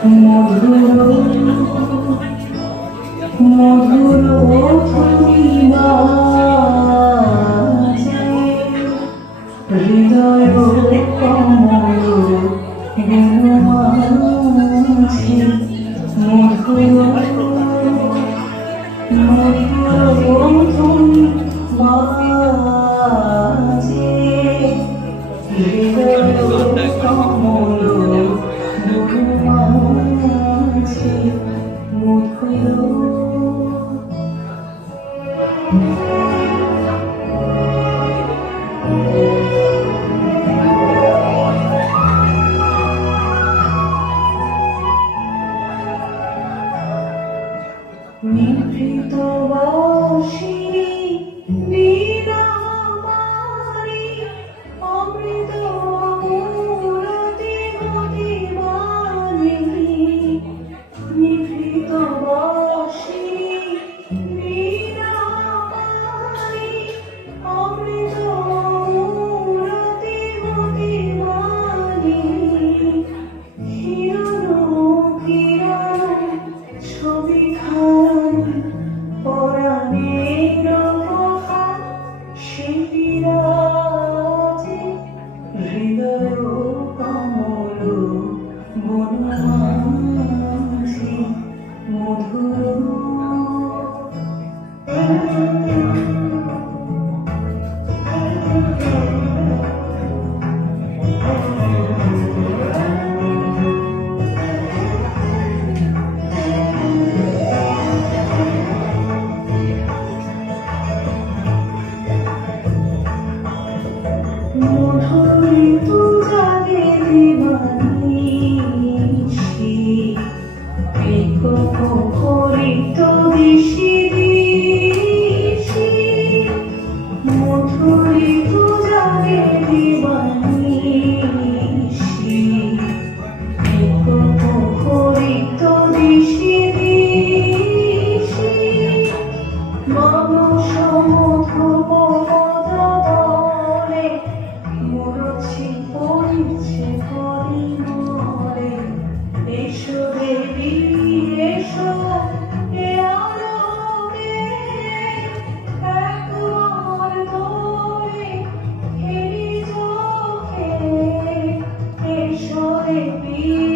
মধুর মধুর বাজে হৃদয় কমল গুণমাঝে মধুর মধুর বাজে হৃদয় কমল গুণমাঝে মধুর নিভৃত বাঁশি বীণামারি অমৃত মূরতি গতি বাণী নিভৃত বাঁশি বীণামারি অমৃত মূরতি গতি বাণী ছবি খান পরাণের কথা শিবিরাজে হৃদয় কমল বনমাঝে মধুর মধুরিত জাগে দিবানিশি বিকহরিত দিশি দিশি মধুরিত জাগে দিবানিশি বিকহরিত দিশি দিশি মানস মধুপদরে মরছি পড়ছে পরিমরে এসো দেবী এসো এ আলোকে একবার ধরে হেরি চোখে এসো দেবী